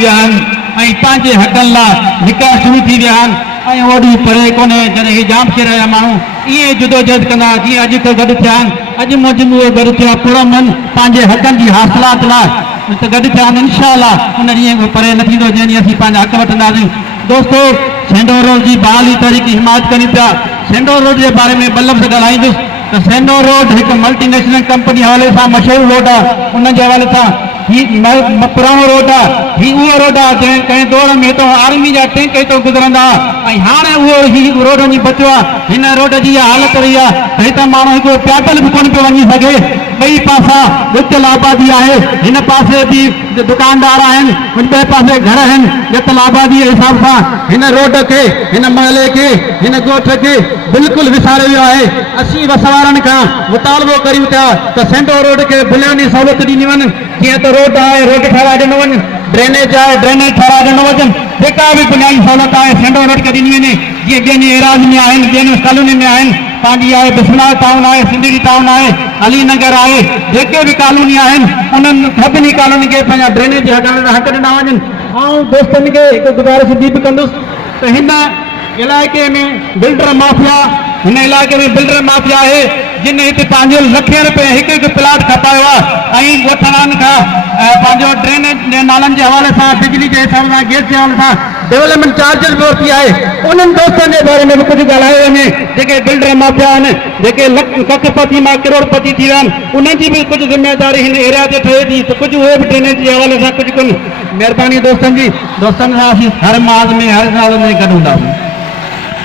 विया आहिनि, पंहिंजे हक़नि लाइ निकाह शुरू थी विया आहिनि। ओॾी परे कोन्हे जॾहिं ही जाम शहर जा माण्हू ईअं जुदोजहद कंदा जीअं अॼु त गॾु थिया आहिनि, अॼु मजमूओ गॾु थिया पुरम आहिनि पंहिंजे हक़नि जी हासिलात लाइ त गॾु थिया आहिनि। इनशाअल्लाह उन ॾींहं परे न थींदो जंहिं ॾींहुं असीं पंहिंजा हक़ वठंदासीं। दोस्तो, सेंडो रोड जी बहाली तहरीक हिमायत कनि पिया। सेंडो रोड जे बारे में ॿ लफ़्ज़ ॻाल्हाईंदुसि त सेंडो रोड हिकु मल्टीनेशनल कंपनी हवाले सां मशहूरु रोड आहे। उन जे हवाले सां ही पुराणो रोड आहे, ही उहो रोड आहे जंहिं कंहिं दौर में हितां आर्मी जा टैंक हितां गुज़रंदा ऐं हाणे उहो ही रोड वञी बचियो आहे। हिन रोड जी इहा हालत रही आहे त हितां माण्हू हिकिड़ो पैदल बि कोन पियो वञी सघे। ॿई पासा ॻुतल आबादी आहे, हिन पासे बि दुकानदार आहिनि, ॿिए पासे घर आहिनि। ॻुतल आबादी जे हिसाब सां हिन रोड खे, हिन महले खे, हिन ॻोठ खे बिल्कुलु विसारे वियो आहे। असीं वसवारनि खां मुतालबो करियूं था त सेंडो रोड खे बुनियादी सहूलियत ॾिनी वञे। जीअं त रोड आहे, रोड ठाराए ॾिनो वञे, ड्रेनेज आहे, ड्रेनेज ठाराए ॾिनो वञनि। जेका बि बुनियादी सहूलियत आहे सेंडो रोड खे ॾिनी वञे। जीअं ॿियनि एराज़ में आहिनि, ॿियनि कॉलोनी में आहिनि, पंहिंजी आहे बिस्मिल्लाह टाउन आहे, सिंधड़ी टाउन आहे, अली नगर आहे, जेके बि कॉलोनी आहिनि उन्हनि सभिनी कॉलोनी खे पंहिंजा ड्रेनेज हक़ ॾिना वञनि। ऐं दोस्तनि खे हिकु गुज़ारिश ॿी बि कंदुसि त हिन इलाइक़े में बिल्डर माफ़िया, हिन इलाइक़े में बिल्डर माफ़िया आहे जिन हिते पंहिंजो लखे रुपए हिकु हिकु प्लाट खपायो आहे ऐं ॻोठनि खां पंहिंजो ड्रेनेज जे नालनि जे हवाले सां, बिजली जे हिसाब सां, गैस जे हवाले सां डेवलपमेंट चार्जिस बि वरिती आहे। उन्हनि दोस्तनि जे बारे में बि कुझु ॻाल्हायो वञे जेके बिल्डर माफ़िया आहिनि, जेके लखपति मां करोड़पति थी विया आहिनि। उन्हनि जी बि कुझु ज़िम्मेदारी हिन एरिया ते ठहे थी त कुझु उहे बि ड्रेनेज जे हवाले सां कुझु कोन्हे। महिरबानी दोस्तनि जी, दोस्तनि सां असीं हर माज़ में, हर साल में गॾु हूंदा आहियूं।